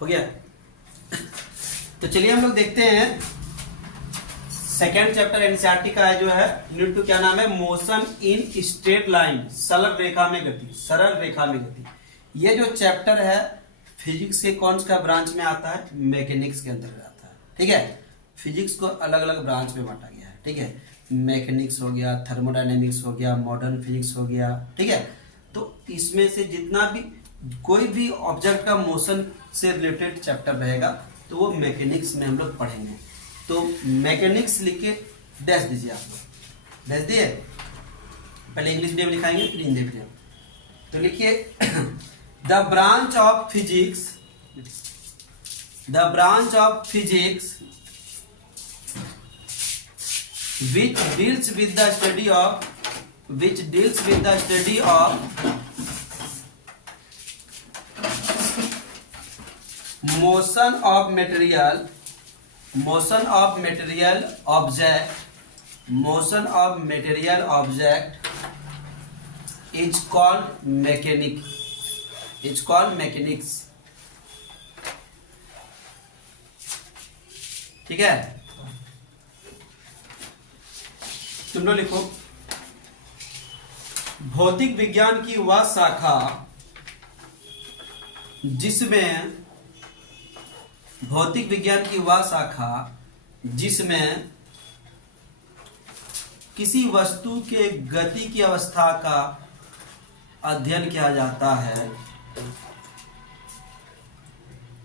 हो गया। तो चलिए हम लोग देखते हैं सेकेंड चैप्टर एनसीईआरटी का है जो है यूनिट 2, क्या नाम है, मोशन इन स्ट्रेट लाइन, सरल रेखा में गति, सरल रेखा में गति। ये जो चैप्टर है फिजिक्स के कौन सा ब्रांच में आता है, मैकेनिक्स के अंतर्गत आता है। ठीक है, फिजिक्स को अलग अलग ब्रांच में बांटा गया है। ठीक है, मैकेनिक्स हो गया, थर्मोडायनेमिक्स हो गया, मॉडर्न फिजिक्स हो गया। ठीक है, तो इसमें से जितना भी कोई भी ऑब्जेक्ट का मोशन से रिलेटेड चैप्टर रहेगा तो वो मैकेनिक्स में हम लोग पढ़ेंगे। तो मैकेनिक्स लिख के डैश दीजिए, आप लोग डैश दिए, पहले इंग्लिश मीडियम लिखाएंगे फिर हिंदी मीडियम। तो लिखिए the branch of physics, the branch of physics which deals with the study of motion of material object is called mechanics। ठीक है, तुम लोग लिखो भौतिक विज्ञान की वह शाखा जिसमें किसी वस्तु के गति की अवस्था का अध्ययन किया जाता है,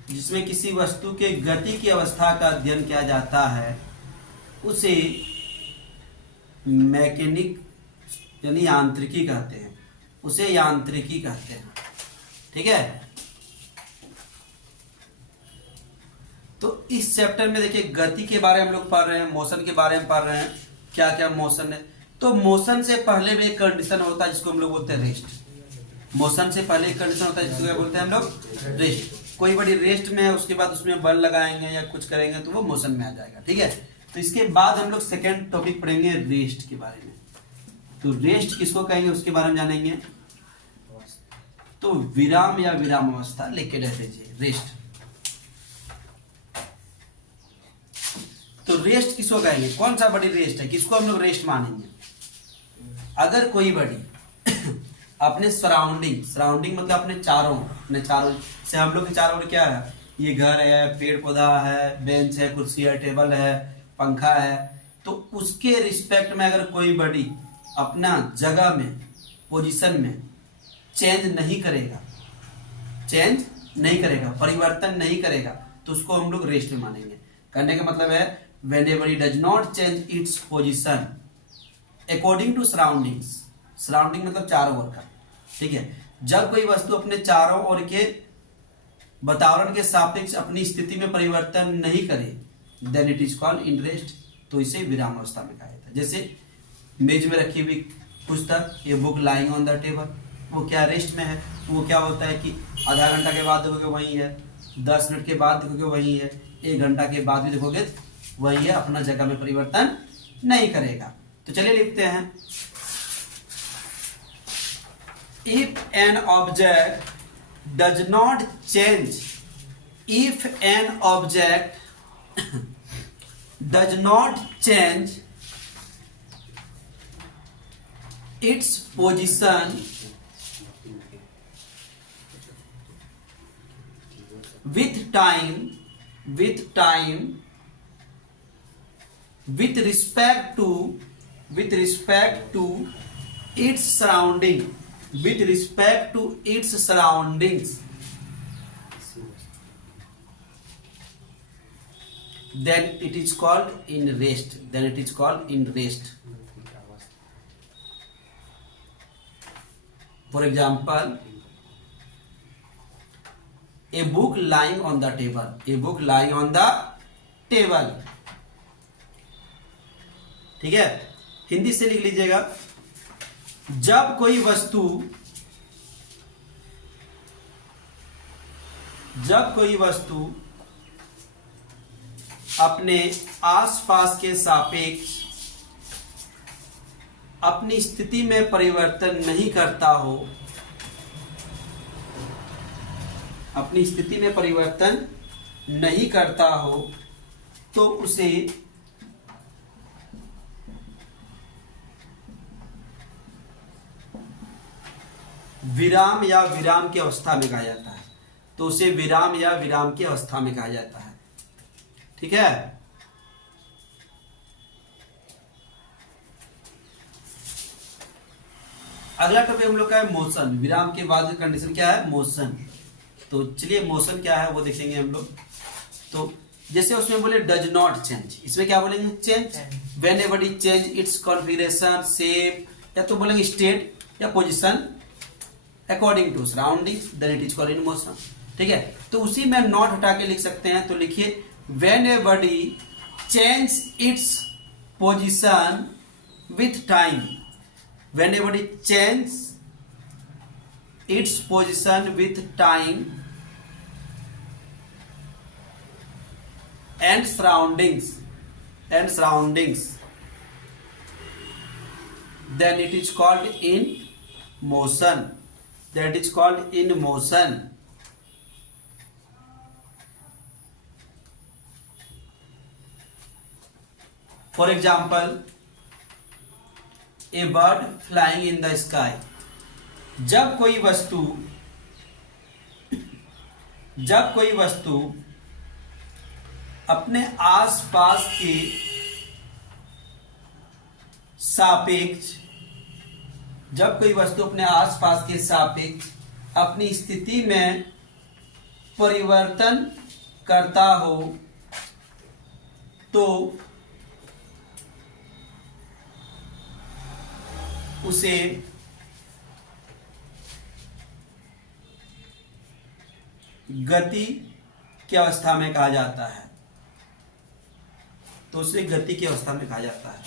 जिसमें किसी वस्तु के गति की अवस्था का अध्ययन किया जाता है उसे मैकेनिक यानी यांत्रिकी कहते हैं, उसे यांत्रिकी कहते हैं। ठीक है, तो इस चैप्टर में देखिए गति के बारे में हम लोग पढ़ रहे हैं, मोशन के बारे में पढ़ रहे हैं, क्या क्या मोशन है। तो मोशन से पहले भी एक कंडीशन होता है जिसको हम लोग बोलते हैं रेस्ट। मोशन से पहले एक कंडीशन होता है जिसको बोलते हैं हम लोग रेस्ट। कोई बड़ी रेस्ट में है, उसके बाद उसमें बल लगाएंगे या कुछ करेंगे तो वो मोशन में आ जाएगा। ठीक है, तो इसके बाद हम लोग सेकेंड टॉपिक पढ़ेंगे रेस्ट के बारे में। तो रेस्ट किसको कहेंगे उसके बारे में जानेंगे। तो विराम या विराम अवस्था लेके रह दीजिए, रेस्ट। तो रेस्ट किसको कहेंगे, कौन सा बड़ी रेस्ट है, किसको हम लोग रेस्ट मानेंगे। अगर कोई बड़ी अपने सराउंडिंग मतलब अपने चारों से, हम लोग के चारों ओर क्या है, ये घर है, पेड़ पौधा है, बेंच है, कुर्सी है, टेबल है, पंखा है, तो उसके रिस्पेक्ट में अगर कोई बड़ी अपना जगह में, पोजीशन में चेंज नहीं करेगा, परिवर्तन नहीं करेगा, तो उसको हम लोग रेस्ट में मानेंगे। कहने का मतलब है whenever it does not change its position according to surroundings, मतलब चारों ओर का। ठीक है, जब कोई वस्तु अपने चारों ओर के वातावरण के सापेक्ष अपनी स्थिति में परिवर्तन नहीं करे, then it is called in rest, तो इसे विराम अवस्था में कहा जाता है। जैसे मेज में रखी हुई पुस्तक, ये book lying on the table, वो क्या रेस्ट में है। वो क्या होता है कि आधा घंटा के बाद देखोगे वही है, 10 मिनट के बाद देखोगे वही है, 1 घंटा के बाद भी देखोगे वही है, अपना जगह में परिवर्तन नहीं करेगा। तो चलिए लिखते हैं if an object does not change, if an object does not change its position with time with respect to its surroundings, then it is called in rest. For example, a book lying on the table, ठीक है, हिंदी से लिख लीजिएगा। जब कोई वस्तु अपने आसपास के सापेक्ष अपनी स्थिति में परिवर्तन नहीं करता हो, अपनी स्थिति में परिवर्तन नहीं करता हो तो उसे विराम या विराम की अवस्था में कहा जाता है। तो उसे विराम या विराम की अवस्था में कहा जाता है। ठीक है। अगला टॉपिक हम लोग का है मोशन। विराम के बाद की कंडीशन क्या है? मोशन। तो चलिए मोशन क्या है वो देखेंगे हम लोग। तो जैसे उसमें बोले डज नॉट चेंज, इसमें क्या बोलेंगे? Change. Whenever it change its configuration, shape, या तो बोलेंगे स्टेट या position according to surroundings, then it is called in motion. ठीक है। तो उसी में नॉट हटा के लिख सकते हैं। तो लिखिए when a body change its position with time, when a body change its position with time and surroundings, then it is called in motion, that is called in motion. For example, a bird flying in the sky. जब कोई वस्तु अपने आसपास के सापेक्ष, जब कोई वस्तु अपने आसपास के सापेक्ष अपनी स्थिति में परिवर्तन करता हो तो उसे गति की अवस्था में कहा जाता है। तो उसे गति की अवस्था में कहा जाता है।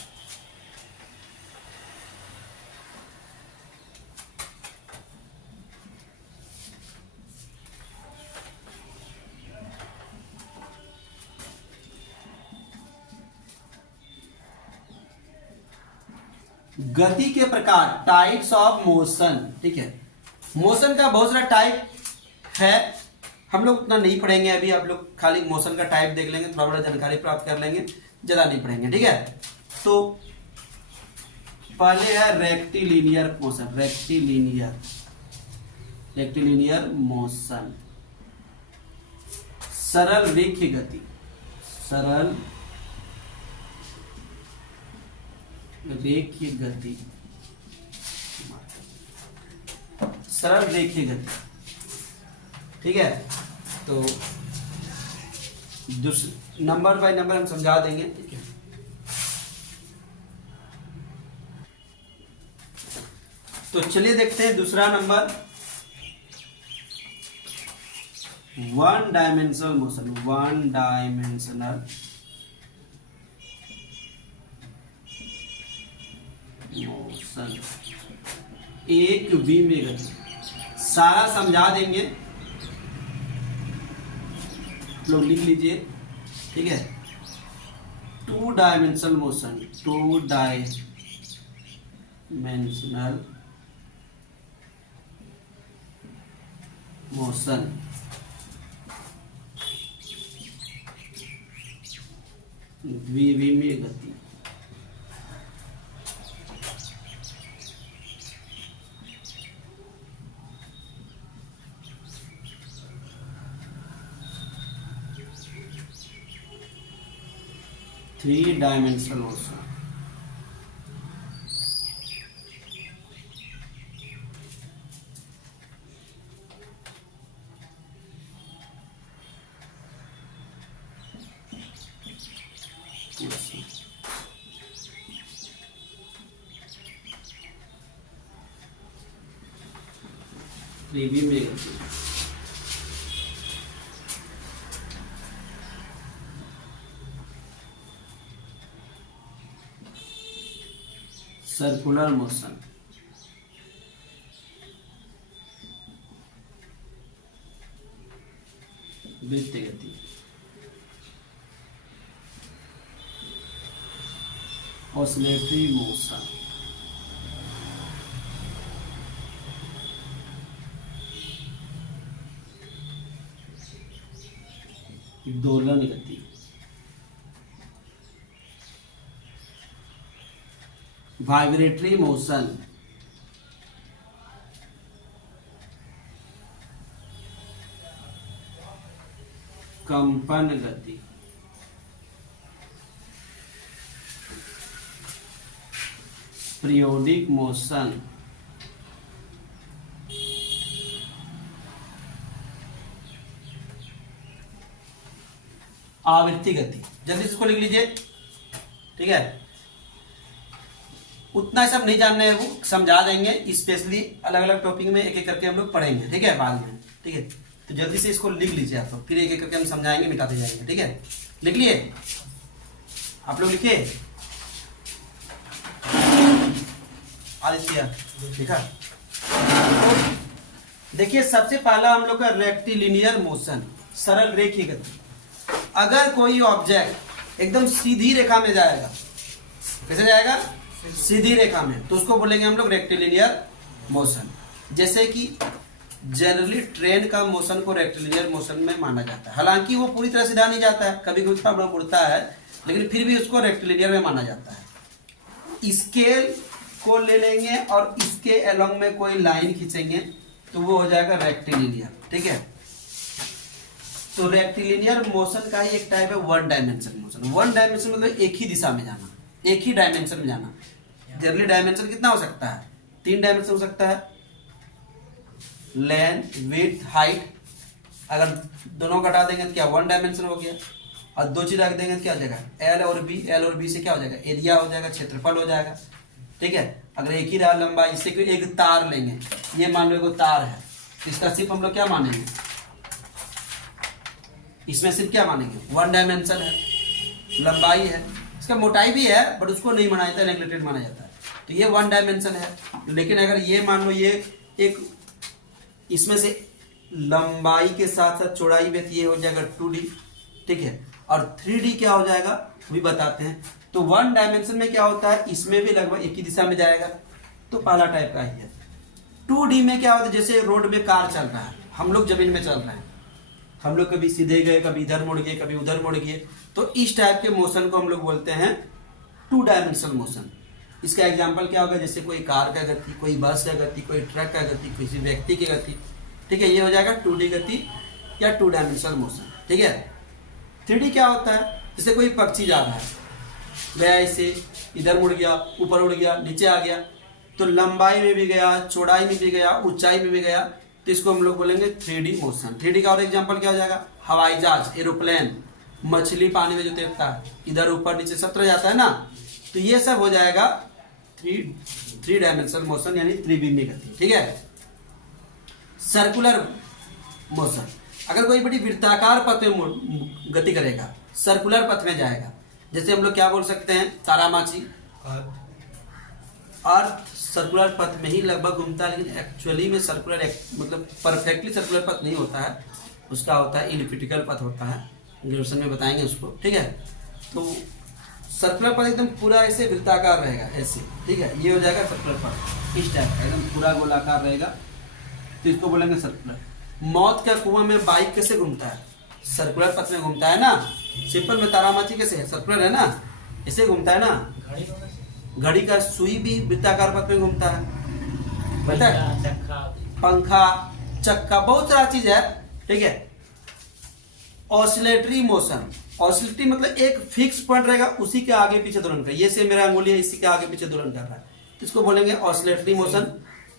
गति के प्रकार, टाइप्स ऑफ मोशन। ठीक है। मोशन का बहुत सारा टाइप है, हम लोग उतना नहीं पढ़ेंगे अभी। आप लोग खाली मोशन का टाइप देख लेंगे, थोड़ा बड़ा जानकारी प्राप्त कर लेंगे, ज्यादा नहीं पढ़ेंगे। ठीक है। तो पहले है रेक्टिलिनियर मोशन। रेक्टिलिनियर मोशन, सरल रेखीय गति। सरल रेखीय गति, सरल रेखीय गति। ठीक है। तो नंबर बाय नंबर हम समझा देंगे। ठीक है। तो चलिए देखते हैं दूसरा number, one dimensional motion. One dimensional motion, एक विमीय गति। सारा समझा देंगे, लोग लिख लीजिए। ठीक है। Two dimensional motion, two dimensional motion, द्विविमीय गति। Three dimensional motion. थ्री में सर्कुलर मोशन, वृत्तीय गति। ऑसिलेटरी मोशन, दोलन गति। वाइब्रेटरी मोशन, कंपन गति। पीरियोडिक मोशन, आवृत्ति गति। जल्दी से इसको लिख लीजिए, ठीक है। उतना सब नहीं जानना है, वो समझा देंगे, स्पेशली अलग अलग टॉपिक में एक एक करके हम लोग पढ़ेंगे, ठीक है, बाद में, ठीक है। तो जल्दी से इसको लिख लीजिए आप लोग, फिर एक एक करके हम समझाएंगे, मिटाते जाएंगे, ठीक है। लिख लिए आप लोग, लिखिए आदित्य, ठीक है। देखिए सबसे पहला हम लोग का रेक्टिलिनियर मोशन, सरल रेखीय गति। अगर कोई ऑब्जेक्ट एकदम सीधी रेखा में जाएगा, कैसे जाएगा, सीधी रेखा में, तो उसको बोलेंगे हम लोग रेक्टिलिनियर मोशन। जैसे कि जनरली ट्रेन का मोशन को रेक्टिलिनियर मोशन में माना जाता है, हालांकि वो पूरी तरह सीधा नहीं जाता है, कभी कभी थोड़ा मुड़ता है, लेकिन फिर भी उसको रेक्टिलिनियर में माना जाता है। स्केल को ले लेंगे और इसके अलोंग में कोई लाइन खींचेंगे तो वो हो जाएगा रेक्टिलिनियर, ठीक है। तो रेक्टिलिनियर मोशन का ही एक टाइप है one dimension motion. One dimension मतलब एक ही दिशा में जाना, एक ही डायमेंशन में जाना। जनरली डायमेंशन कितना हो सकता है, 3 डायमेंशन हो सकता है, लेंथ, विड्थ, हाइट। अगर दोनों घटा देंगे तो क्या 1 डायमेंशन हो गया, और 2 चीज रख देंगे तो क्या हो जाएगा, एल और बी। एल और बी से क्या हो जाएगा, एरिया हो जाएगा, क्षेत्रफल हो जाएगा, ठीक है। अगर एक ही रहा लंबाई, इससे कोई एक तार लेंगे, ये मान लो एक तार है, तो इसका सिर्फ हम लोग क्या मानेंगे, इसमें सिर्फ क्या मानेंगे, 1 डायमेंशन है, लंबाई है, इसका मोटाई भी है बट उसको नहीं माना जाता, नेग्लेक्टेड माना जाता है, तो ये 1 डायमेंशन है। लेकिन अगर ये मान लो ये एक, इसमें से लंबाई के साथ साथ चौड़ाई भी, ये हो जाएगा 2D, ठीक है। और 3D क्या हो जाएगा भी बताते हैं। तो 1 डायमेंशन में क्या होता है, इसमें भी लगभग एक ही दिशा में जाएगा, तो पहला टाइप का ही है। 2D में क्या होता है, जैसे रोड में कार चल रहा है, हम लोग जमीन में चल रहे हैं, हम लोग कभी सीधे गए, कभी इधर मुड़ गए, कभी उधर मुड़ गए, तो इस टाइप के मोशन को हम लोग बोलते हैं 2 डायमेंशनल मोशन। इसका एग्जांपल क्या होगा, जैसे कोई कार का गति, कोई बस का गति, कोई ट्रक का गति, किसी व्यक्ति की गति, ठीक है, ये हो जाएगा 2D गति या 2 डायमेंशनल मोशन, ठीक है। 3D क्या होता है, जैसे कोई पक्षी जा रहा है, गया ऐसे, इधर मुड़ गया, ऊपर उड़ गया, नीचे आ गया, तो लंबाई में भी गया, चौड़ाई में भी गया, ऊंचाई में भी गया, तो इसको हम लोग बोलेंगे 3D मोशन। 3D का और एग्जांपल क्या हो जागा, हवाई जहाज, एरोप्लेन, मछली पानी में जो तैरता है, इधर ऊपर नीचे सब तरह जाता है ना, तो ये सब हो जाएगा 3 डायमेंशनल मोशन, यानी त्रिविमीय गति, ठीक है। सर्कुलर मोशन, अगर कोई बड़ी वृत्ताकार पथ में गति करेगा, सर्कुलर पथ में जाएगा, जैसे हम लोग क्या बोल सकते हैं, तारामाछी, अर्थ सर्कुलर पथ में ही लगभग घूमता है, लेकिन एक्चुअली में सर्कुलर मतलब परफेक्टली सर्कुलर पथ नहीं होता है, उसका होता है इलिप्टिकल पथ होता है, ग्रेजुएशन में बताएंगे उसको, ठीक है। तो सर्कुलर पथ एकदम पूरा ऐसे वृत्ताकार रहेगा, ऐसे, ठीक है, ये हो जाएगा सर्कुलर पथ, इस टाइप का एकदम पूरा गोलाकार रहेगा, तो इसको बोलेंगे सर्कुलर। मौत का कुआं में बाइक कैसे घूमता है, सर्कुलर पथ में घूमता है ना, सिंपल में तारामाछी कैसे है, सर्कुलर है ना, ऐसे घूमता है ना। घड़ी का सुई भी वृत्ताकार पथ में घूमता है, पता है, पंखा, चक्का, बहुत सारा चीज है, ठीक है। ऑसिलेटरी मोशन, ऑसिलेटरी मतलब एक फिक्स पॉइंट रहेगा, उसी के आगे पीछे दोलन कर, ये से मेरा अंगुली है, इसी के आगे पीछे दोलन कर रहा है, इसको बोलेंगे ऑसिलेटरी मोशन।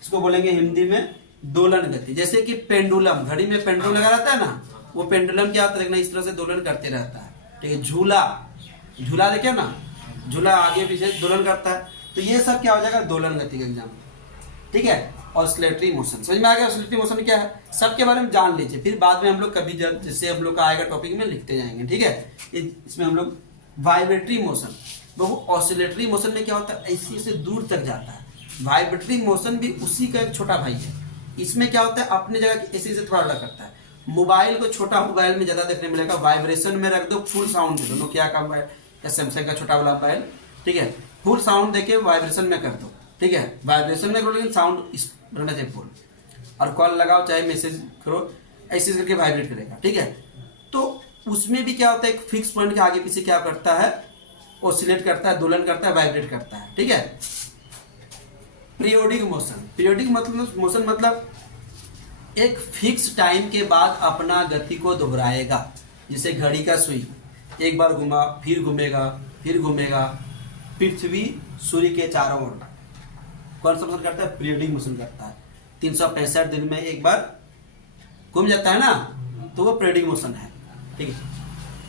इसको बोलेंगे हिंदी में दोलन गति। जैसे कि पेंडुलम, घड़ी में पेंडुलम लगा रहता है ना, वो पेंडुलम क्या होता है, इस तरह से दोलन करते रहता है, ठीक है। झूला, झूला देखे ना, झूला आगे पीछे दोलन करता है, तो ये सब क्या हो जाएगा, दोलन गति का एग्जाम, ठीक है। ऑसिलेटरी मोशन समझ में आ गया, ऑसिलेटरी मोशन क्या है, सबके बारे में जान लीजिए, फिर बाद में हम लोग कभी जब जैसे हम लोग का आएगा टॉपिक में लिखते जाएंगे, ठीक है। इसमें हम लोग वाइब्रेटरी मोशन, वो ऑसिलेटरी मोशन में क्या होता है, ऐसे से दूर तक जाता है। वाइब्रेटरी मोशन भी उसी का एक छोटा भाई है। इसमें क्या होता है, अपनी जगह ऐसे से थोड़ा अलग करता है। मोबाइल को छोटा मोबाइल में ज्यादा देखने मिलेगा, वाइब्रेशन में रख दो, फुल साउंड दे दो, नोकिया का मोबाइल या सैमसंग का छोटा वाला मोबाइल, ठीक है, फुल साउंड देके वाइब्रेशन में कर दो, ठीक है। वाइब्रेशन में करो लेकिन साउंड रहना चाहिए फुल, और कॉल लगाओ चाहे मैसेज करो, ऐसे करके वाइब्रेट करेगा, ठीक है। तो उसमें भी क्या होता है, एक फिक्स पॉइंट के आगे पीछे क्या करता है, ऑसिलेट करता है, दोलन करता है, वाइब्रेट करता है। ठीक है। पीरियोडिक मोशन, पीरियोडिक मतलब मोशन मतलब एक फिक्स टाइम के बाद अपना गति को दोहराएगा। जैसे घड़ी का सुई, एक बार घुमा फिर घूमेगा फिर घूमेगा, पृथ्वी सूर्य के चारों ओर। कौन सा मोशन करता है, पीरियोडिक मोशन करता है। 365 दिन में एक बार घूम जाता है ना, तो वो पीरियोडिक मोशन है। ठीक है।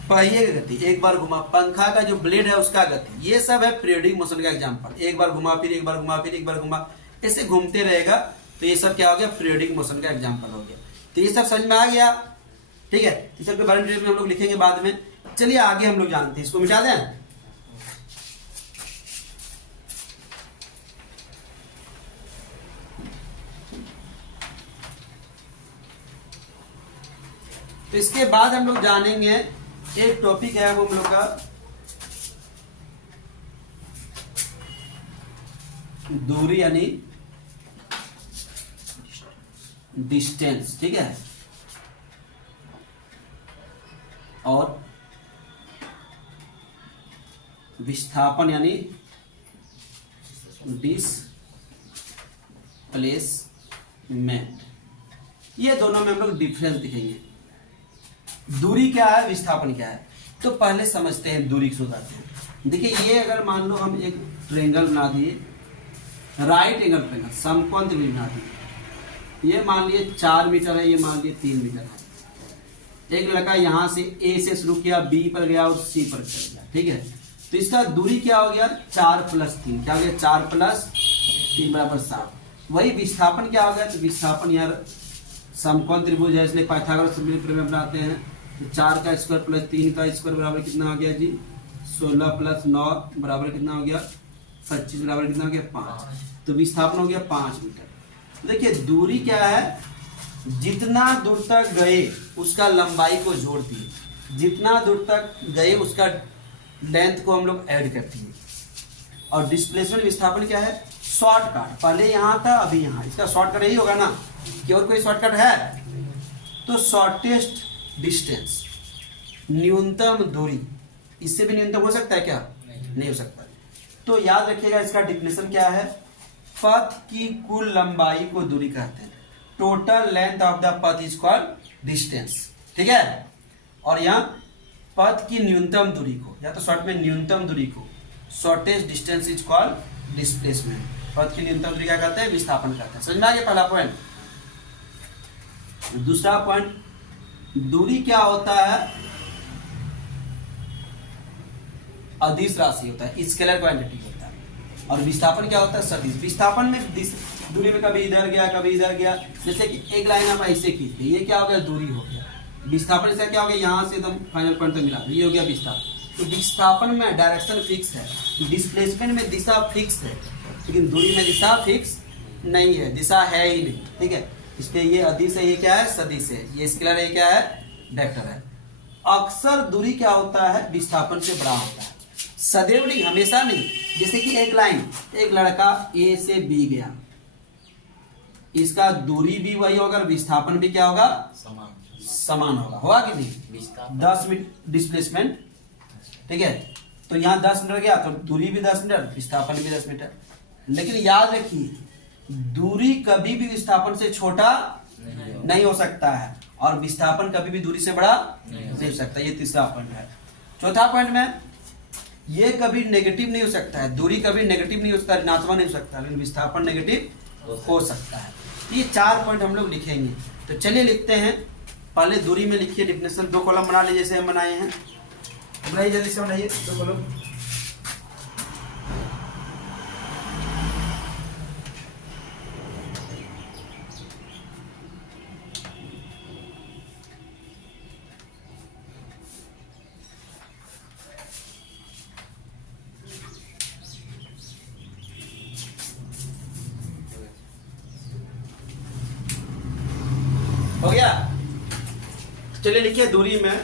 पहिए की गति, एक बार घुमा, पंखा का जो ब्लेड है उसका गति, ये सब है पीरियोडिक मोशन का एग्जांपल। एक बार घुमा फिर एक बार घुमा फिर एक बार घुमा, ऐसे घूमते रहेगा, तो ये सब क्या हो गया, पीरियोडिक मोशन का एग्जांपल हो गया। तो ये सब समझ में आ गया। ठीक है। इस सब के बारे में हम लोग लिखेंगे बाद में। चलिए आगे हम लोग जानते हैं, इसको मिटा दें। तो इसके बाद हम लोग जानेंगे, एक टॉपिक है वो हम लोग का दूरी यानी डिस्टेंस। ठीक है। और विस्थापन यानी डिस्प्लेसमेंट। ये दोनों में हम लोग डिफरेंस दिखेंगे। दूरी क्या है, विस्थापन क्या है। तो पहले समझते हैं दूरी को बताते हैं। देखिए, ये अगर मान लो हम एक ट्रायंगल बना दिए, राइट एंगल ट्रायंगल, समकोण त्रिभुज बना दिए। ये मान लिए 4 मीटर है, ये मान लिए 3 मीटर है। एक लड़का यहाँ से ए से शुरू किया, बी पर गया और सी पर चल गया। ठीक है। तो इसका दूरी क्या हो गया, 4 + 3, क्या हो गया, 4 + 3 = 7। वही विस्थापन क्या हो गया, तो विस्थापन यार समकोण त्रिभुज है, इसलिए पाइथागोरस प्रमेय बनाते हैं। 4 का स्क्वायर प्लस 3 का स्क्वायर बराबर कितना हो गया जी, 16 + 9 बराबर कितना हो गया, 25 बराबर कितना हो गया, 5। तो विस्थापन हो गया 5 मीटर। देखिए, दूरी क्या है, जितना दूर तक गए उसका लंबाई को जोड़ दिए, जितना दूर तक गए उसका लेंथ को हम लोग ऐड करते हैं। और डिस्प्लेसमेंट विस्थापन क्या है, शॉर्टकट। पहले यहाँ था, अभी यहाँ, इसका शॉर्टकट यही होगा ना, कि और कोई शॉर्टकट है। तो शॉर्टेस्ट डिस्टेंस, न्यूनतम दूरी, इससे भी न्यूनतम हो सकता है क्या, नहीं हो सकता। तो याद रखिएगा, इसका डिफिनेशन क्या है, पथ की कुल लंबाई को दूरी कहते हैं। Total length of the path is called distance. ठीक है। और यहाँ पथ की न्यूनतम दूरी को, या तो शॉर्ट में न्यूनतम दूरी को, shortest distance is called displacement. पथ की न्यूनतम दूरी क्या कहते हैं, विस्थापन कहते हैं। समझ में आ गया पहला पॉइंट। दूसरा पॉइंट, दूरी क्या होता है, अदिश राशि होता है, स्केलर क्वांटिटी होता है। और विस्थापन क्या होता है, सदिश। विस्थापन में दूरी में कभी इधर गया कभी इधर गया। जैसे कि एक लाइन आप ऐसे खींचते, ये क्या हो गया, दूरी हो गया। विस्थापन से क्या हो गया, यहाँ से एकदम फाइनल पॉइंट तक मिला, ये हो गया विस्थापन। तो विस्थापन में डायरेक्शन फिक्स है, डिस्प्लेसमेंट में दिशा फिक्स है, लेकिन दूरी में दिशा फिक्स नहीं है, दिशा है ही नहीं। ठीक है। इसलिए ये अदिश है, ये क्या है, सदिश है। ये स्केलर है, क्या है, वेक्टर है। अक्सर दूरी क्या होता है, विस्थापन से बड़ा होता है, सदैव नहीं, हमेशा नहीं। जैसे कि एक लाइन, एक लड़का ए से बी गया, इसका दूरी भी वही होगा, विस्थापन भी क्या होगा, समान होगा। होगा कि नहीं, 10 मीटर डिस्प्लेसमेंट। ठीक है। तो यहाँ 10 मीटर गया, तो दूरी भी 10 मीटर, विस्थापन भी 10 मीटर। लेकिन याद रखिए, दूरी कभी भी विस्थापन से छोटा नहीं हो सकता है, और विस्थापन कभी भी दूरी से बड़ा नहीं हो सकता। ये तीसरा पॉइंट है। चौथा पॉइंट में, ये कभी नेगेटिव नहीं हो सकता है, दूरी कभी नेगेटिव नहीं हो सकता, ऋणात्मक नहीं हो सकता, लेकिन विस्थापन नेगेटिव हो सकता है। ये 4 पॉइंट हम लोग लिखेंगे। तो चलिए लिखते हैं। पहले दूरी में लिखिए डिफिनेशन, 2 कॉलम बना लीजिए, जैसे हम बनाए हैं। बनाइए, जल्दी से बनाइए 2 कॉलम। हो गया। चलिए लिखिए, दूरी में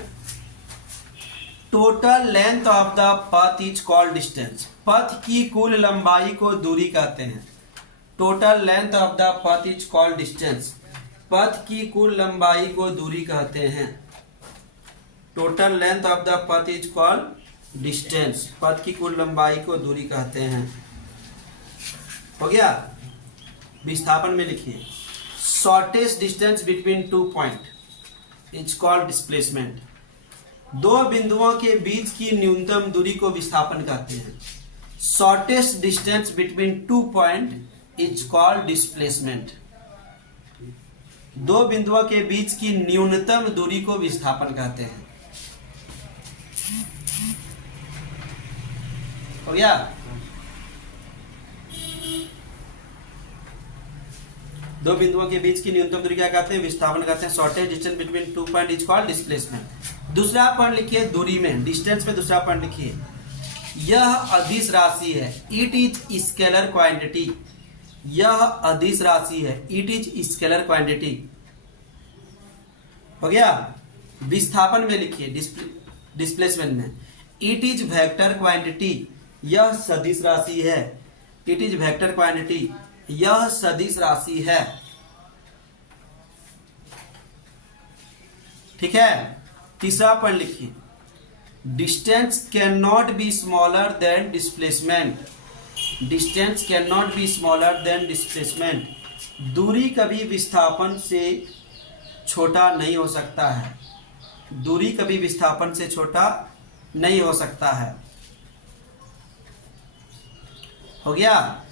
total length of the path is called distance. पथ की कुल लंबाई को दूरी कहते हैं। Total length of the path is called distance. पथ की कुल लंबाई को दूरी कहते हैं। Total length of the path is called distance. पथ की कुल लंबाई को दूरी कहते हैं। हो गया। विस्थापन में लिखिए shortest distance between two point is called displacement. दो बिंदुओं के बीच की न्यूनतम दूरी को विस्थापन कहते हैं। Shortest distance between two point is called displacement. दो बिंदुओं के बीच की न्यूनतम दूरी को विस्थापन कहते हैं। हो गया। दो बिंदुओं के बीच की न्यूनतम दूरी क्या कहते हैं? विस्थापन कहते हैं। Shortest distance between two point is called displacement. दूसरा पॉइंट लिखिए दूरी में, डिस्टेंस में दूसरा पॉइंट लिखिए, यह अदिश राशि है। It is scalar quantity. यह अदिश राशि है। It is scalar quantity. हो गया। विस्थापन में लिखिए डिस्प्लेसमेंट में, इट इज वेक्टर क्वांटिटी। यह सदिश राशि है। It is vector quantity. यह सदिश राशि है। ठीक है। तीसरा पॉइंट लिखिए, distance can not be smaller than displacement. Distance can not be smaller than displacement. दूरी कभी विस्थापन से छोटा नहीं हो सकता है। दूरी कभी विस्थापन से छोटा नहीं हो सकता है। हो गया।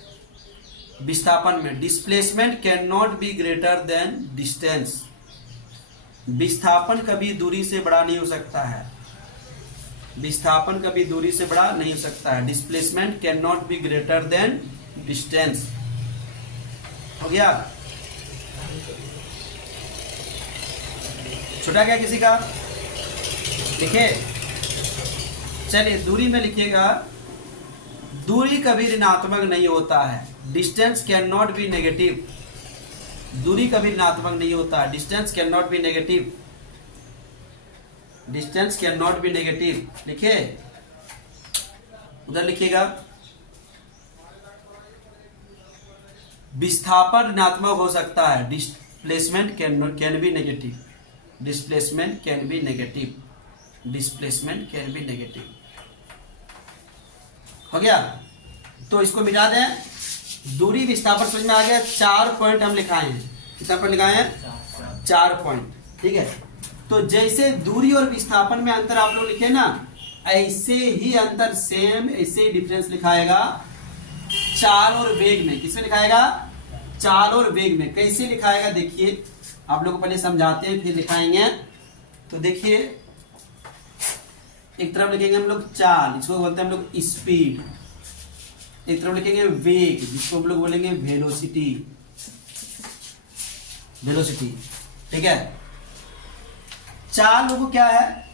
विस्थापन में displacement can not be greater than distance. विस्थापन कभी दूरी से बड़ा नहीं हो सकता है। विस्थापन कभी दूरी से बड़ा नहीं हो सकता है। Displacement can not be greater than distance. हो गया। छोटा क्या किसी का? लिखिए। चलिए दूरी में लिखिएगा, दूरी कभी ऋणात्मक नहीं होता है। Distance can not be negative. दूरी कभी ऋणात्मक नहीं होता है। Distance can not be negative. Distance can not be negative. लिखिए, उधर लिखिएगा, विस्थापन ऋणात्मक हो सकता है। Displacement can be negative. Displacement can be negative. Displacement can be negative. हो गया। तो इसको मिटा दें। दूरी विस्थापन समझ में आ गया। 4 पॉइंट हम लिखाए हैं। कितना पॉइंट लिखाए हैं? 4 पॉइंट। ठीक है। तो जैसे दूरी और विस्थापन में अंतर आप लोग लिखे ना, ऐसे ही अंतर सेम ऐसे ही डिफरेंस लिखाएगा चाल और वेग में। किसमें लिखाएगा? चाल और वेग में। कैसे लिखाएगा देखिए, आप लोग को पहले समझाते हैं फिर लिखाएंगे। तो देखिए, एक तरफ लिखेंगे हम लोग चाल, इसको बोलते हैं हम लोग स्पीड। एक तरफ लिखेंगे वेग, जिसको हम लोग बोलेंगे वेलोसिटी। वेलोसिटी। ठीक है। चाल लोगों क्या है?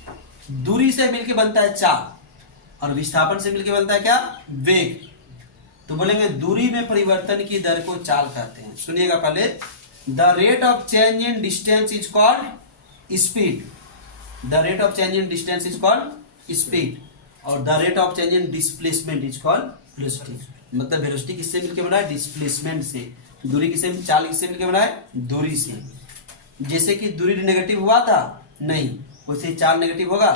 दूरी से मिलके बनता है चाल, और विस्थापन से मिलके बनता है क्या? वेग। तो बोलेंगे दूरी में परिवर्तन की दर को चाल कहते हैं। सुनिएगा पहले, the rate of change in distance is called speed. The rate of change in distance is called speed, और the rate of change in displacement is called velocity. मतलब वेलोसिटी किससे मिलकर बना है? डिस्प्लेसमेंट से। दूरी किससे, चाल किससे मिलकर बना है? दूरी से। जैसे कि दूरी नेगेटिव हुआ था, नहीं, वैसे चाल नेगेटिव होगा?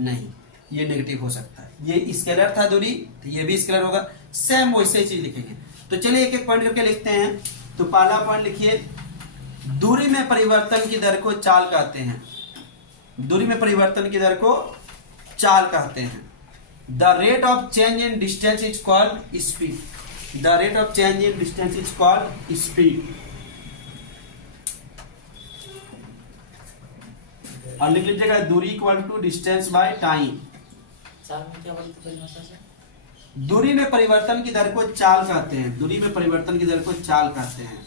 नहीं, ये नेगेटिव हो सकता है। ये स्केलर था दूरी, तो ये भी स्केलर होगा। सेम वैसे ही चीज लिखेंगे। तो चलिए एक एक पॉइंट करके लिखते हैं। तो पहला पॉइंट लिखिए, दूरी में परिवर्तन की दर को चाल कहते हैं। दूरी में परिवर्तन की दर को चाल कहते हैं। The rate of change in distance is called speed. The rate of change in distance is called speed. और लिख लीजिएगा दूरी equal to distance by time. दूरी में परिवर्तन की दर को चाल कहते हैं। दूरी में परिवर्तन की दर को चाल कहते हैं।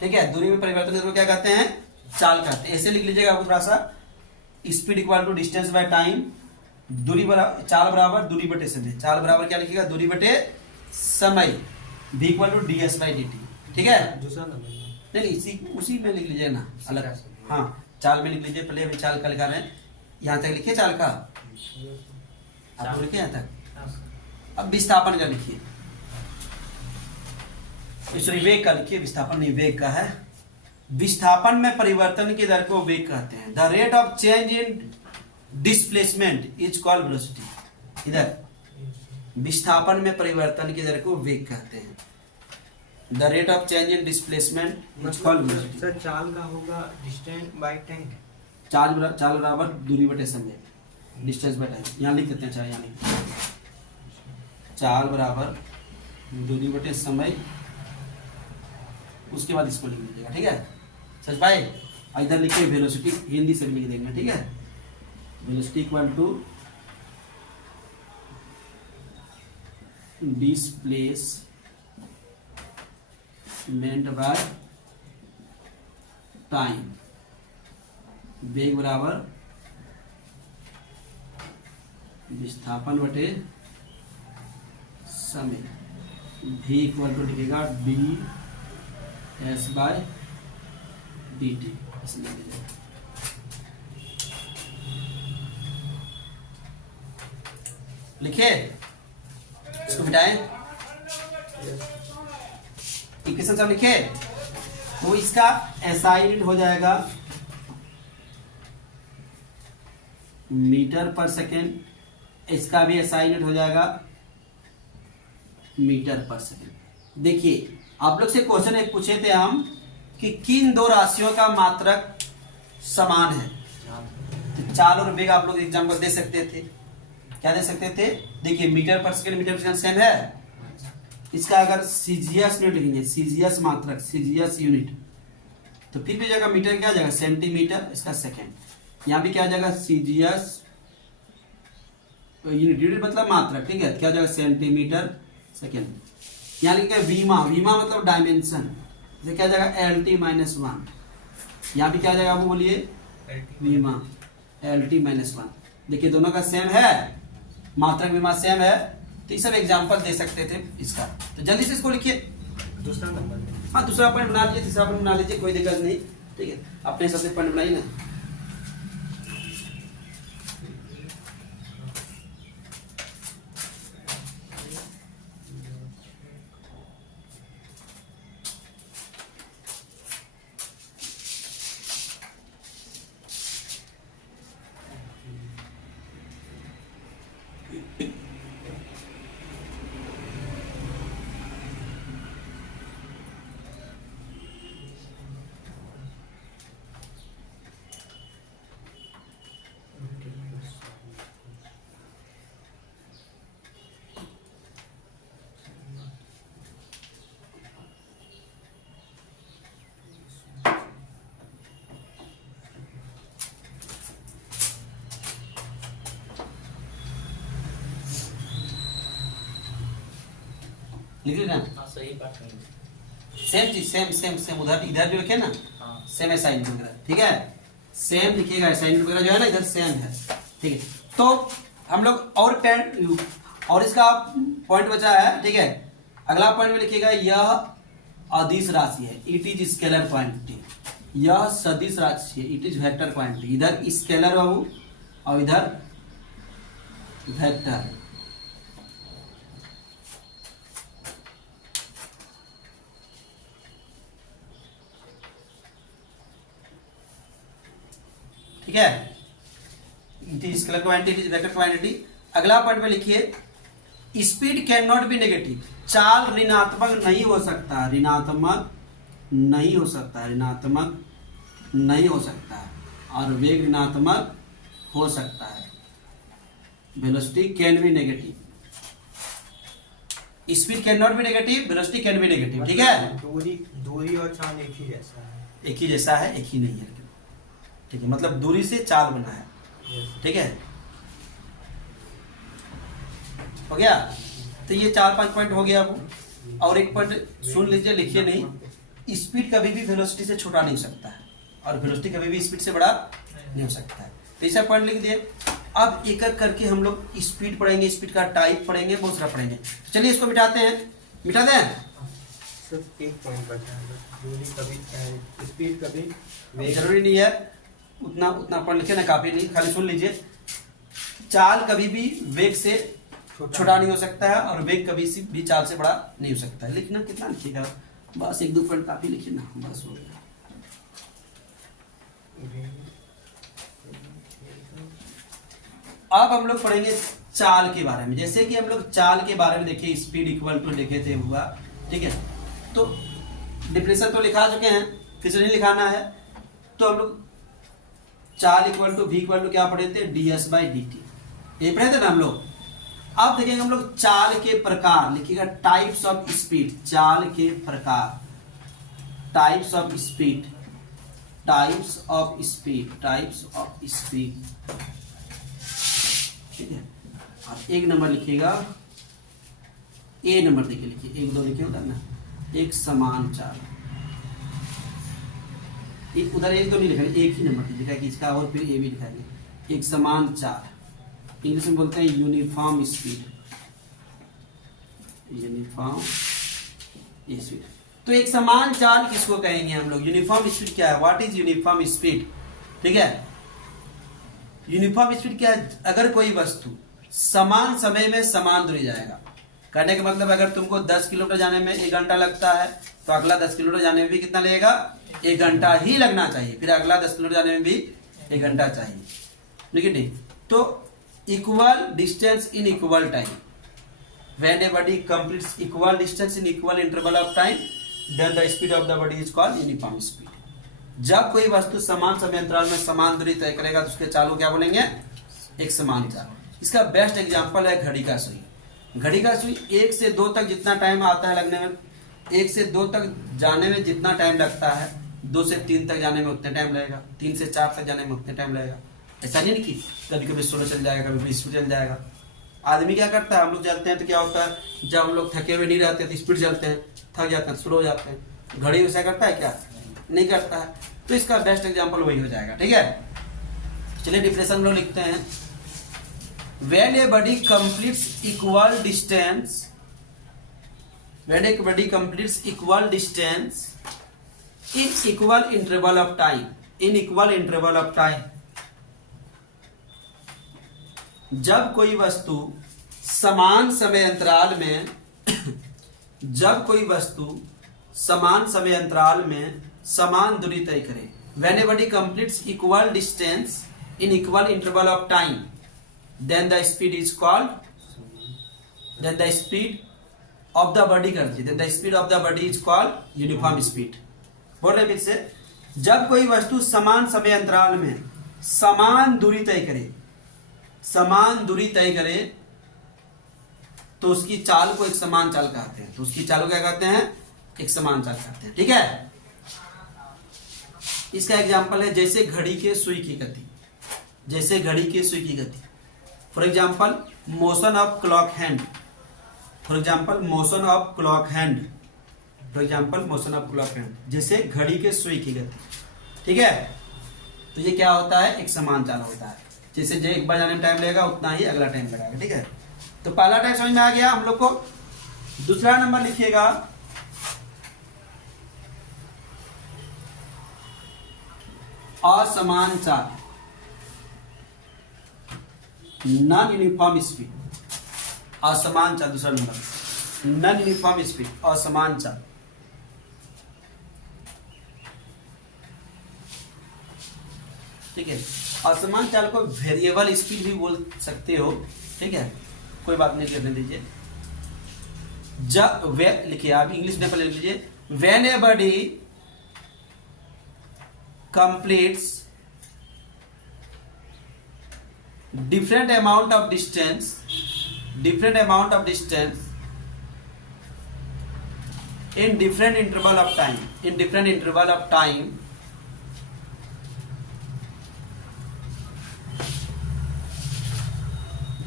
ठीक है। दूरी में परिवर्तन की दर को क्या कहते हैं? चाल कहते हैं। ऐसे लिख लीजिएगा आपको थोड़ा सा, speed equal to distance by time. दूरी बराबर, चाल बराबर दूरी बटे समय। चाल बराबर क्या लिखिएगा? दूरी बटे समय। v equal to ds by dt। ठीक है। दूसरा नंबर नहीं, उसी में लिख लीजिए ना, अलग। हाँ, चाल में लिख लीजिए। पहले अभी चाल का लिखा रहे हैं, यहाँ तक लिखिए चाल का। आप लिखिए यहाँ तक। अब विस्थापन का लिखिए। सॉरी, वेग का लिखिए। विस्थापन नहीं, वेग का है। विस्थापन में परिवर्तन की दर को वेग कहते हैं। The rate of change in displacement is called velocity. इधर विस्थापन में परिवर्तन की दर को वेग कहते हैं। The rate of change in displacement is called velocity. Sir चाल का होगा डिस्टेंस बाय टाइम। चाल बराबर दूरी बटे समय, डिस्टेंस बाय टाइम। यहाँ लिख देते हैं, चाहे यहाँ लिख, चाल बराबर दूरी बटे समय, उसके बाद इसको लिख लीजिएगा, ठीक है। समझ पाए? इधर लिखिए वेलोसिटी, हिंदी से भी लिख देंगे, ठीक है। Velocity equal to displacement by time, वेग बराबर विस्थापन बटे समय। v इक्वल टू लिखेगा D S by D T. लिखे, इसको मिटाएं, इक्वेशन सब लिखे। तो इसका एसआई यूनिट हो जाएगा मीटर पर सेकेंड, इसका भी एसआई यूनिट हो जाएगा मीटर पर सेकेंड। देखिए आप लोग से क्वेश्चन एक पूछे थे हम कि किन दो राशियों का मात्रक समान है। तो चाल और वेग आप लोग एग्जाम को दे सकते थे, क्या दे सकते थे? देखिए मीटर पर सेकेंड सेम है। इसका अगर सीजीएस यूनिट लिखेंगे, सीजीएस मात्रक, सीजीएस यूनिट, तो फिर भी जगह मीटर क्या जाएगा सेंटीमीटर, इसका सेकेंड। यहाँ भी क्या जाएगा सीजीएस यूनिट, यूनिट मतलब मात्रक, ठीक है, क्या जाएगा सेंटीमीटर सेकेंड। यहाँ लिखे वीमा, वीमा मतलब डायमेंशन, जैसे क्या जाएगा LT - 1। यहाँ भी क्या जाएगा वो बोलिए वीमा LT - 1। देखिए दोनों का सेम है, मात्रक वीमा सेम है, तो ये सब एग्जाम्पल दे सकते थे इसका। तो जल्दी से इसको लिखिए। दूसरा नंबर, हाँ दूसरा पॉइंट बना लीजिए, तीसरा पॉइंट बना लीजिए, कोई दिक्कत नहीं, ठीक है। अपने हिसाब से पॉइंट बनाइए ना। लिख लीजिए ना, सही बात है। सेम चीज, सेम सेम सेम उधर इधर जो लिखे ना, हाँ। सेम असाइनमेंट वगैरह, ठीक है, सेम लिखिएगा, असाइनमेंट वगैरह जो है ना इधर सेम है, ठीक है। तो हम लोग और इसका पॉइंट बचा है, ठीक है। अगला पॉइंट में लिखिएगा यह अदिश राशि है, इट इज स्केलर क्वांटिटी। यह सदिश राशि है, इट इज वेक्टर क्वांटिटी। इधर स्केलर बाबू और इधर वेक्टर। ठीक है, it is scalar quantity, it is vector quantity. अगला पॉइंट में लिखिए speed can not be negative. चाल ऋणात्मक नहीं हो सकता, ऋणात्मक नहीं हो सकता, ऋणात्मक नहीं हो सकता है, और वेग ऋणात्मक हो सकता है। Velocity can be negative, speed can not be negative, velocity can be negative, ठीक है। दूरी और चाल एक ही जैसा है, एक ही जैसा है, एक ही नहीं है, ठीक है, मतलब दूरी से चाल बना है, ठीक है, हो गया। तो ये 4-5 पॉइंट हो गया अब। और एक पॉइंट सुन लीजिए, लिखिए नहीं, स्पीड कभी भी वेलोसिटी से छोटा नहीं हो सकता है, और वेलोसिटी कभी भी स्पीड से बड़ा नहीं हो सकता है। तो ऐसा पॉइंट लिख दिए। अब एक एक करके हम लोग स्पीड पढ़ेंगे, स्पीड का टाइप पढ़ेंगे, बहुत सारा पढ़ेंगे। चलिए इसको मिटाते हैं, मिटा दें। सिर्फ एक पॉइंट बचा है, दूरी कभी स्पीड कभी जरूरी नहीं है उतना उतना पढ़ लिखे ना, काफी नहीं, खाली सुन लीजिए। चाल कभी भी वेग से छोटा नहीं हो सकता है, और वेग कभी भी चाल से बड़ा नहीं हो सकता है। लिखना कितना लिखिएगा, बस 1-2 पॉइंट काफी लिखिए ना, बस हो गया। अब हम लोग पढ़ेंगे चाल के बारे में। जैसे कि हम लोग चाल के बारे में देखिए, स्पीड इक्वल टू लिखे थे हुआ, ठीक है। तो डिफरेंशियल तो लिखा चुके हैं, फिर से नहीं लिखाना है। तो हम लोग चाल equal to v equal to क्या पढ़े थे, ds/dt, ये पढ़े थे ना हम लोग। अब देखेंगे हम लोग चाल के प्रकार, लिखिएगा टाइप्स ऑफ स्पीड, चाल के प्रकार, types of speed, types of speed, types of speed, ठीक है। और एक नंबर लिखिएगा, ए नंबर देखिए, लिखिए 1 2 लिखे उधर ना, एक समान चाल, एक उधर 1 2 नहीं लिखा, एक ही नंबर लिखा कि इसका, और फिर ए भी लिखाएंगे। एक समान चाल, इंग्लिश में बोलते हैं यूनिफॉर्म स्पीड, यूनिफॉर्म स्पीड। तो एक समान चाल किसको कहेंगे हम लोग, यूनिफॉर्म स्पीड क्या है, व्हाट इज यूनिफॉर्म स्पीड, ठीक है। यूनिफॉर्म स्पीड क्या है, अगर कोई वस्तु समान समय में समान दूरी जाएगा, कहने का मतलब अगर तुमको 10 किलोमीटर जाने में 1 घंटा लगता है, तो अगला 10 किलोमीटर जाने में भी कितना लगेगा, 1 घंटा ही लगना चाहिए, फिर अगला 10 किलोमीटर जाने में भी 1 घंटा चाहिए, लेकिन नहीं। तो equal distance in equal time, when a body completes equal distance in equal interval of time, then the speed of the body is called uniform speed. जब कोई वस्तु समान समय अंतराल में समान दूरी तय करेगा, तो उसके चाल को क्या बोलेंगे, एक समान चाल। इसका बेस्ट एग्जांपल है घड़ी का सुई। घड़ी का सुई 1 से 2 तक जितना टाइम आता है लगने में, 1 से 2 तक जाने में जितना टाइम लगता है, 2 से 3 तक जाने में उतने टाइम लगेगा, 3 से 4 तक जाने में उतने टाइम लगेगा। ऐसा नहीं कि कभी कभी 16 चल जाएगा, कभी 20 चल जाएगा। आदमी क्या करता है, हम लोग चलते हैं तो क्या होता है, जब हम लोग थके हुए नहीं रहते तो स्पीड चलते हैं, थक जाते हैं स्लो हो जाते हैं। घड़ी वैसा करता है क्या, नहीं करता है। तो इसका बेस्ट एग्जांपल वही हो जाएगा, ठीक है। चलिए डिफरेंशियल लोग लिखते हैं, when a body completes equal distance, when a body completes equal distance in equal interval of time, in equal interval of time, जब कोई वस्तु समान समय अंतराल में जब कोई वस्तु समान समय अंतराल में समान दूरी तय करे, when a body completes equal distance in equal interval of time, then the speed is called, then the speed of the body कर दीजिए, then the speed of the body is called uniform speed। बोल रहे फिर से, जब कोई वस्तु समान समय अंतराल में समान दूरी तय करे, समान दूरी तय करे, तो उसकी चाल को एक समान चाल कहते हैं। तो उसकी चाल को क्या कहते हैं, एक समान चाल कहते हैं, ठीक है। इसका एग्जांपल है जैसे घड़ी के सुई की गति, जैसे घड़ी के सुई की गति। For example motion of clock hand, for example motion of clock hand, for example motion of clock hand, जैसे घड़ी के सुई की गति, ठीक है। तो ये क्या होता है, एक समान चाल होता है। जैसे जो एक बार जाने में टाइम लगेगा, उतना ही अगला टाइम लगेगा, ठीक है। तो पहला टाइप समझ में आ गया हम लोग को। दूसरा नंबर लिखिएगा, असमान चाल, नॉन यूनिफॉर्म स्पीड, असमान चाल। दूसरा नंबर नॉन यूनिफॉर्म स्पीड, असमान चाल। ठीक है, असमान चाल को वेरिएबल स्पीड भी बोल सकते हो, ठीक है, कोई बात नहीं, करने दीजिए। जब वे लिखिए, आप इंग्लिश में पहले लिख लीजिए, when a body completes different amount of distance in different interval of time,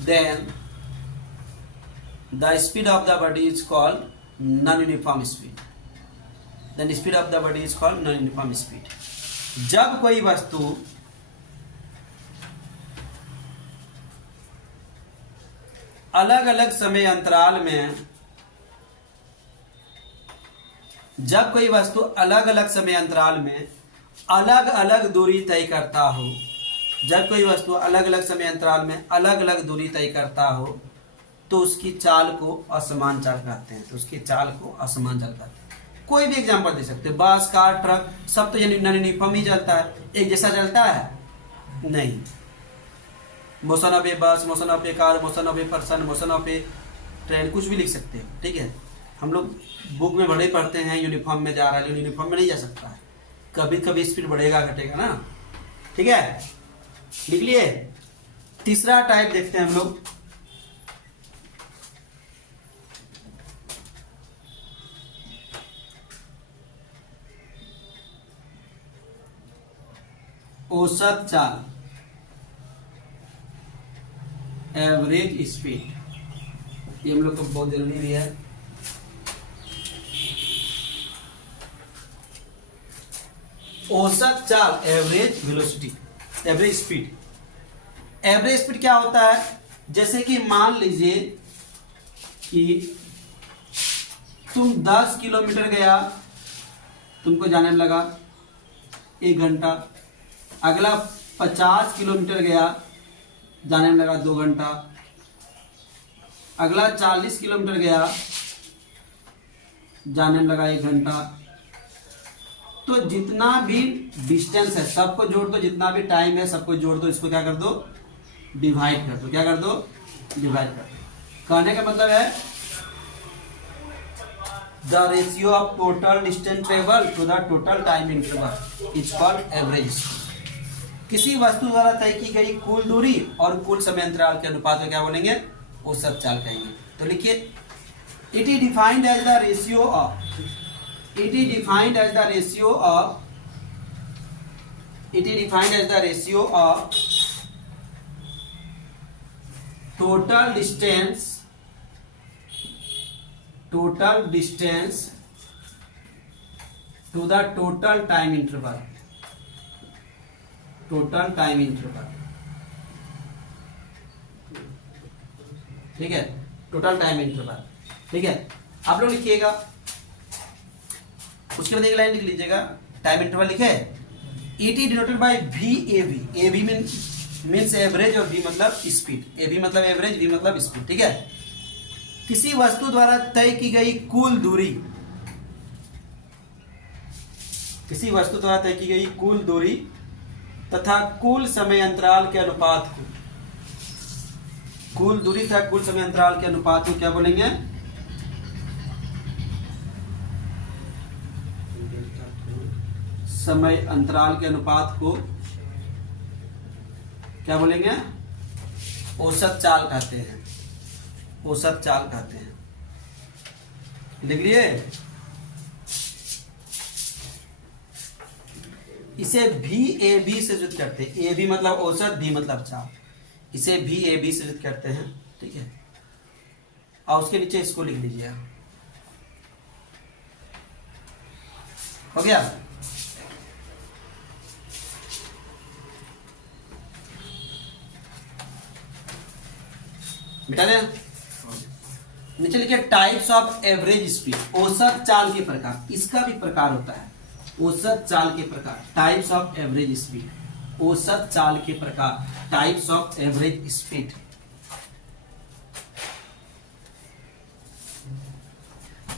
then the speed of the body is called non-uniform speed, then the speed of the body is called non-uniform speed। जब कोई वस्तु अलग अलग समय अंतराल में, जब कोई वस्तु अलग अलग समय अंतराल में अलग अलग दूरी तय करता हो, जब कोई वस्तु अलग अलग समय अंतराल में अलग अलग दूरी तय करता हो, तो उसकी चाल को असमान चाल कहते हैं। तो उसकी चाल को असमान चाल कहते हैं। कोई भी एग्जांपल दे सकते हो, बस, कार, ट्रक, सब तो यूनिफॉर्म ही चलता है, एक जैसा चलता है नहीं। मोशन ऑफ ए बस, motion of A car, motion of a person, motion of A train, कुछ भी लिख सकते हो, ठीक है। हम लोग बुक में बड़े पढ़ते हैं यूनिफॉर्म में जा रहा है, यूनिफॉर्म में नहीं जा सकता है, कभी कभी स्पीड बढ़ेगा घटेगा ना, ठीक है। लिख लिए। तीसरा टाइप देखते हैं हम लोग, औसत चाल, एवरेज स्पीड। ये हम लोग को बहुत जरूरी भी है। औसत चाल, average velocity, average speed. Average speed क्या होता है, जैसे कि मान लीजिए कि तुम 10 किलोमीटर गया, तुमको जाने में लगा 1 घंटा, अगला 50 किलोमीटर गया, जाने में लगा 2 घंटा, अगला 40 किलोमीटर गया, जाने में लगा 1 घंटा। तो जितना भी डिस्टेंस है सबको जोड़ दो, जितना भी टाइम है सबको जोड़ दो, इसको क्या कर दो, डिवाइड कर दो। क्या कर दो, डिवाइड कर दो। कहने का मतलब है the ratio of total distance travel to the total time interval is called average. किसी वस्तु द्वारा तय की गई कुल दूरी और कुल समय अंतराल के अनुपात में क्या बोलेंगे, औसत चाल कहेंगे। तो लिखिए, it is defined as the ratio of, it is defined as the ratio of total distance to the total time interval, ठीक है, टोटल टाइम इंटरवल, ठीक है। आप लोग लिखिएगा, उसके बाद एक लाइन लिख लीजिएगा, टाइम इंटरवल लिखे, it is denoted by V A V. A V means average और वी मतलब स्पीड। ए वी मतलब एवरेज, वी मतलब स्पीड, ठीक है। किसी वस्तु द्वारा तय की गई कुल दूरी, किसी वस्तु द्वारा तय की गई कुल दूरी तथा कुल समय अंतराल के अनुपात को, कुल दूरी तथा कुल समय अंतराल के अनुपात को क्या बोलेंगे, समय अंतराल के अनुपात को क्या बोलेंगे, औसत चाल कहते हैं, औसत चाल कहते हैं। लिख लिए। इसे भी ए बी से युक्त करते हैं, ए बी मतलब औसत, बी मतलब चाल, इसे भी ए बी से युक्त करते हैं, ठीक है। और उसके नीचे इसको लिख लीजिए, हो गया। मिटा दें। नीचे लिखे टाइप्स ऑफ एवरेज स्पीड, औसत चाल के प्रकार, इसका भी प्रकार होता है, औसत चाल के प्रकार, टाइप्स ऑफ एवरेज स्पीड, औसत चाल के प्रकार, टाइप्स ऑफ एवरेज स्पीड।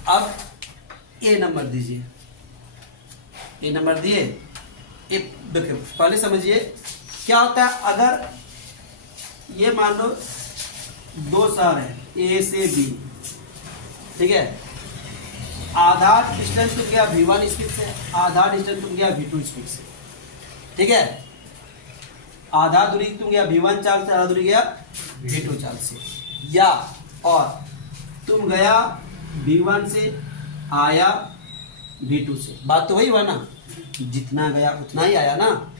अब ए नंबर दीजिए, ए नंबर दिए। एक देखिए, पहले समझिए क्या होता है, अगर ये मान लो 2 शहर है ए से बी, ठीक है। आधा डिस्टेंस तुम गया v1 स्पीड से, आधा डिस्टेंस तुम गया v2 स्पीड से, ठीक है। आधा दूरी तुम गया v1 चाल से, आधा दूरी गया v2 चाल से, या और तुम गया v1 से, आया v2 से। बात तो वही हुआ ना, जितना गया उतना ही आया ना।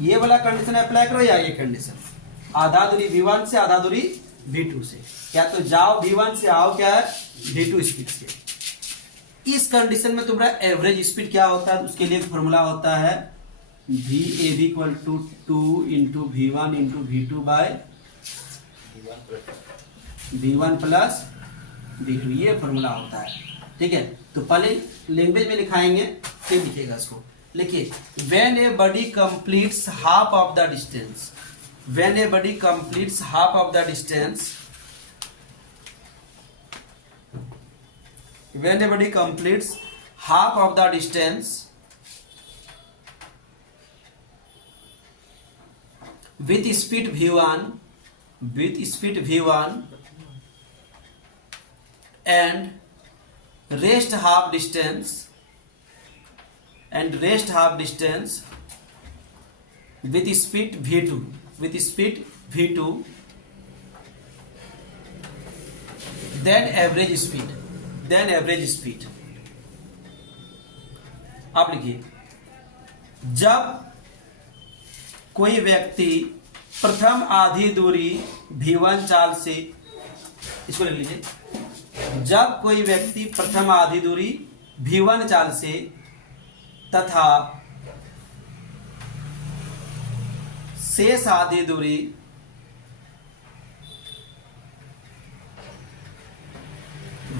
ये वाला कंडीशन अप्लाई करो या ये कंडीशन, आधा दूरी v1 से, आधा दूरी v2 से, क्या तो जाओ v1 से, आओ क्या है v2 स्पीड से। इस कंडीशन में तुम्हारा एवरेज स्पीड क्या होता है, उसके लिए एक फॉर्मूला होता है V A B equal to 2 into v1 into v2 by v1 plus v2, ये फॉर्मूला होता है, ठीक है। तो पहले लैंग्वेज में लिखाएंगे, फिर लिखिएगा इसको। लिखिए, when a body completes half of the distance, when a body completes half of the distance, when a body completes half of the distance with speed v1 and rest half distance with speed v2 then average speed। आप लिखिए, जब कोई व्यक्ति प्रथम आधी दूरी v1 चाल से, इसको लिख लीजिए, जब कोई व्यक्ति प्रथम आधी दूरी v1 चाल से तथा शेष आधी दूरी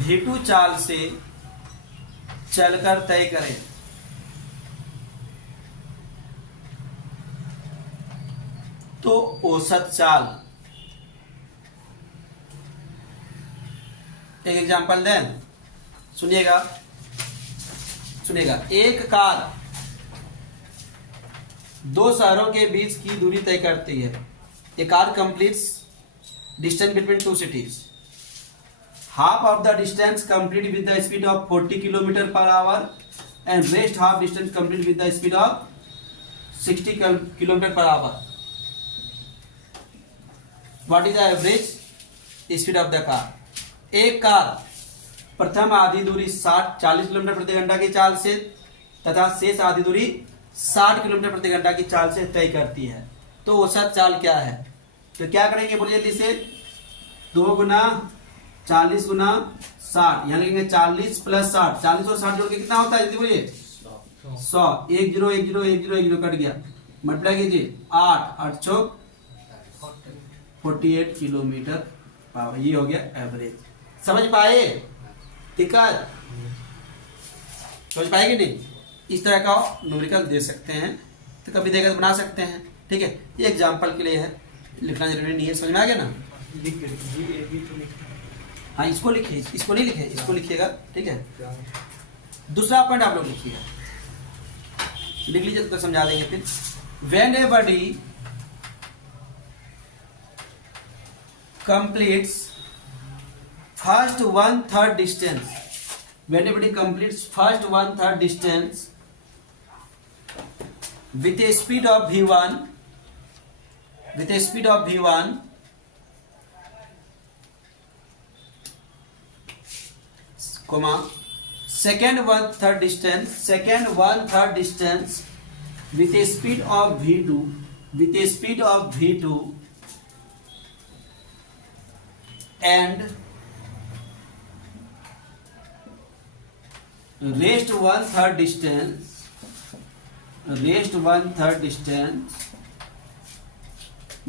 v2 चाल से चलकर तय करें तो औसत चाल। एक एग्जांपल दें, सुनिएगा। एक कार दो शहरों के बीच की दूरी तय करती है। A car completes distance between two cities. Half of the distance complete with the speed of 40 kilometre per hour and rest half distance complete with the speed of 60 kilometre per hour. What is the average speed of the car? एक car प्रथम आधी दूरी 40 kilometre प्रति घंटा की चाल से तथा शेष आधी दूरी 60 किलोमीटर प्रति घंटा की चाल से तय करती है तो औसत चाल क्या है? तो क्या करेंगे बोलिए जल्दी से, 2 गुना 40 गुना 60, यहाँ लिखेंगे 40 प्लस 60, 40 और 60 जोड़ के कितना होता है जल्दी बोलिए? 100। 1 0 1 0 1 0 1 0 कट गया, मल्टीप्लाई कीजिए, 8 8 चौक 48 किलोमीटर पावर। ये हो गया एवरेज। समझ पाए? दिक्कत समझ पाएगी नहीं? इस तरह का न्यूमेरिकल दे सकते हैं, तो कभी देकर बना सकते हैं। ठीक है, ये एग्जांपल के लिए है, लिखना जरूरी नहीं है। समझ में आ गया ना? हाँ, इसको लिखिए, इसको नहीं लिखे, इसको लिखिएगा। ठीक है, दूसरा पॉइंट आप लोग लिखिएगा, लिख लीजिए तो समझा देंगे फिर। When a body completes first 1/3 distance, when anybody completes first 1/3 distance with a speed of v1 comma second 1/3 distance with a speed of v2 and rest 1/3 distance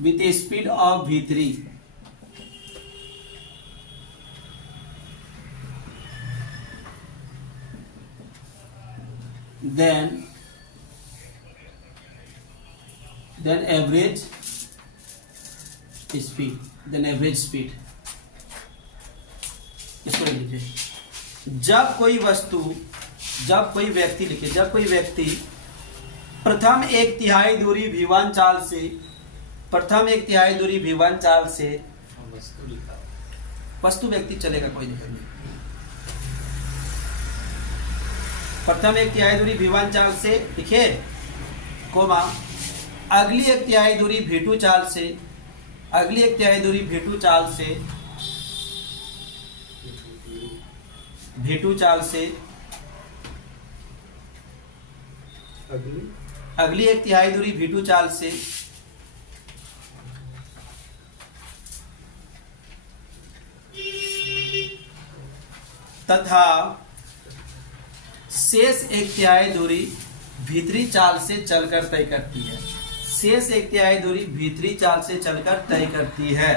with a speed of v3, then average speed। इसको लिखिए, जब कोई व्यक्ति प्रथम 1/3 दूरी v1 चाल से वस्तु व्यक्ति चलेगा, कोई दिक्कत नहीं। प्रथम 1/3 दूरी v1 चाल से लिखिए, कोमा अगली 1/3 दूरी v2 चाल से अगली 1/3 दूरी v2 चाल से अगली 1/3 दूरी v2 चाल से तथा शेष 1/3 दूरी v3 चाल से चलकर तय करती है। शेष 1/3 दूरी v3 चाल से चलकर तय करती है।